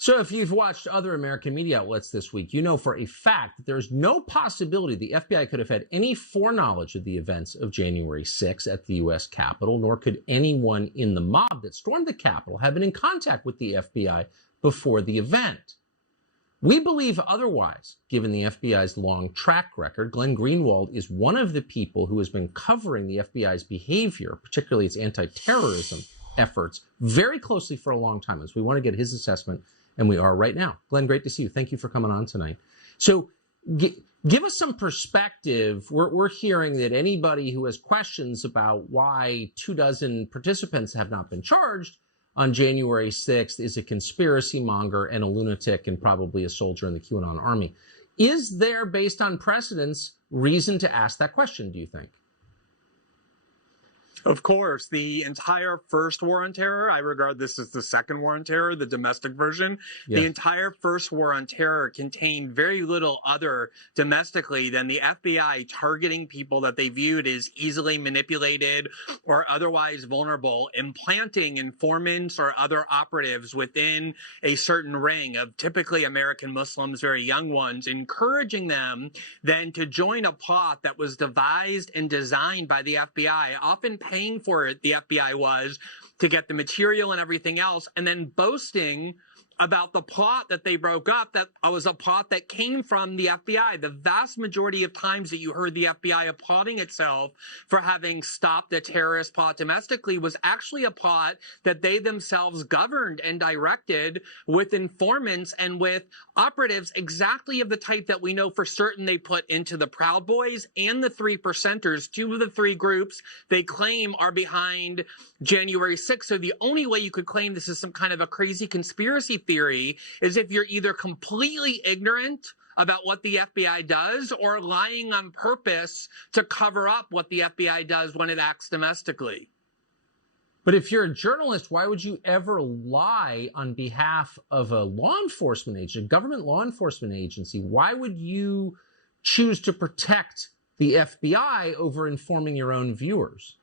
So if you've watched other American media outlets this week, you know for a fact that there's no possibility the FBI could have had any foreknowledge of the events of January 6th at the U.S. Capitol, nor could anyone in the mob that stormed the Capitol have been in contact with the FBI before the event. We believe otherwise, given the FBI's long track record. Glenn Greenwald is one of the people who has been covering the FBI's behavior, particularly its anti-terrorism efforts, very closely for a long time. So we want to get his assessment, and we are right now. Glenn, great to see you. Thank you for coming on tonight. So give us some perspective. We're hearing that anybody who has questions about why 24 participants have not been charged on January 6th is a conspiracy monger and a lunatic and probably a soldier in the QAnon army. Is there, based on precedents, reason to ask that question, do you think? Of course, the entire first war on terror, I regard this as the second war on terror, the domestic version. Yeah. The entire first war on terror contained very little other domestically than the FBI targeting people that they viewed as easily manipulated or otherwise vulnerable, implanting informants or other operatives within a certain ring of typically American Muslims, very young ones, encouraging them then to join a plot that was devised and designed by the FBI, often paying for it, the FBI was, to get the material and everything else, and then boasting about the plot that they broke up, that was a plot that came from the FBI. The vast majority of times that you heard the FBI applauding itself for having stopped a terrorist plot domestically was actually a plot that they themselves governed and directed with informants and with operatives exactly of the type that we know for certain they put into the Proud Boys and the 3 Percenters, 2 of the 3 groups they claim are behind January 6th. So the only way you could claim this is some kind of a crazy conspiracy theory is if you're either completely ignorant about what the FBI does or lying on purpose to cover up what the FBI does when it acts domestically. But if you're a journalist, why would you ever lie on behalf of a law enforcement agency, a government law enforcement agency? Why would you choose to protect the FBI over informing your own viewers?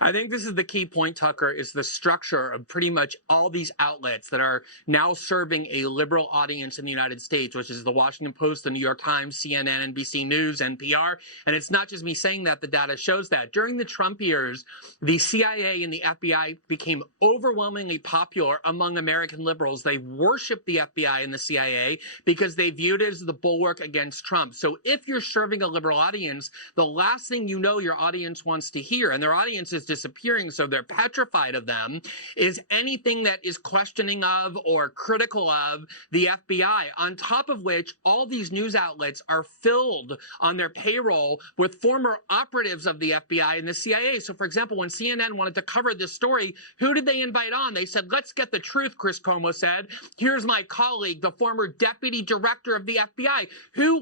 I think this is the key point, Tucker, is the structure of pretty much all these outlets that are now serving a liberal audience in the United States, which is the Washington Post, the New York Times, CNN, NBC News, NPR. And it's not just me saying that, the data shows that. During the Trump years, the CIA and the FBI became overwhelmingly popular among American liberals. They worshiped the FBI and the CIA because they viewed it as the bulwark against Trump. So if you're serving a liberal audience, the last thing you know your audience wants to hear, and their audience is disappearing, so they're petrified of them, is anything that is questioning of or critical of the FBI. On top of which, all these news outlets are filled on their payroll with former operatives of the FBI and the CIA. So, for example, when CNN wanted to cover this story, who did they invite on? They said, let's get the truth, Chris Cuomo said. Here's my colleague, the former deputy director of the FBI.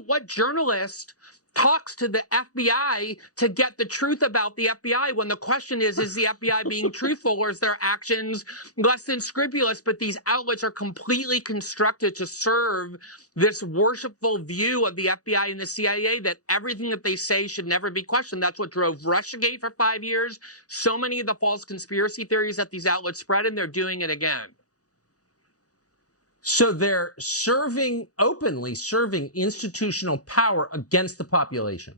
What journalist talks to the FBI to get the truth about the FBI when the question is the FBI being truthful or is their actions less than scrupulous? But these outlets are completely constructed to serve this worshipful view of the FBI and the CIA that everything that they say should never be questioned. That's what drove Russiagate for 5 years. So many of the false conspiracy theories that these outlets spread, and they're doing it again. So they're openly serving institutional power against the population.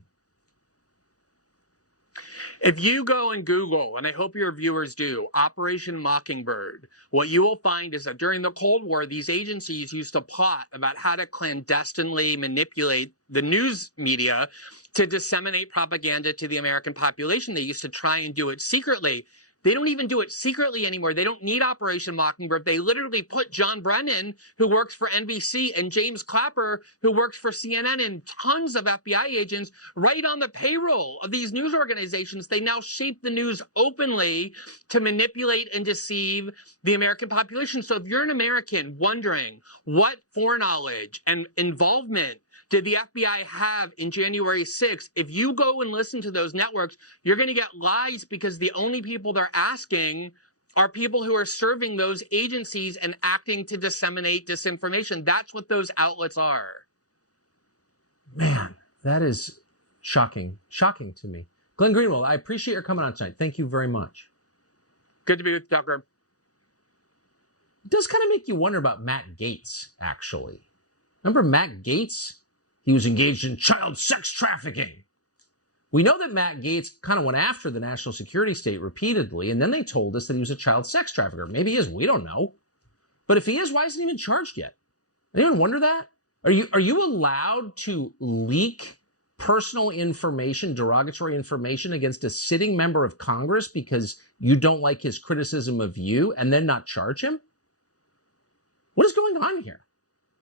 If you go and Google, and I hope your viewers do, Operation Mockingbird, what you will find is that during the Cold War, these agencies used to plot about how to clandestinely manipulate the news media to disseminate propaganda to the American population. They used to try and do it secretly. They don't even do it secretly anymore. They don't need Operation Mockingbird. They literally put John Brennan, who works for NBC, and James Clapper, who works for CNN, and tons of FBI agents right on the payroll of these news organizations. They now shape the news openly to manipulate and deceive the American population. So if you're an American wondering what foreknowledge and involvement did the FBI have in January 6th? If you go and listen to those networks, you're going to get lies because the only people they're asking are people who are serving those agencies and acting to disseminate disinformation. That's what those outlets are. Man, that is shocking to me. Glenn Greenwald, I appreciate your coming on tonight. Thank you very much. Good to be with you, Tucker. does kind of make you wonder about Matt Gaetz, actually. Remember Matt Gaetz? He was engaged in child sex trafficking. We know that Matt Gaetz kind of went after the national security state repeatedly, and then they told us that he was a child sex trafficker. Maybe he is, we don't know. But if he is, why isn't he even charged yet? Anyone wonder that? Are you allowed to leak personal information, derogatory information against a sitting member of Congress because you don't like his criticism of you and then not charge him? What is going on here?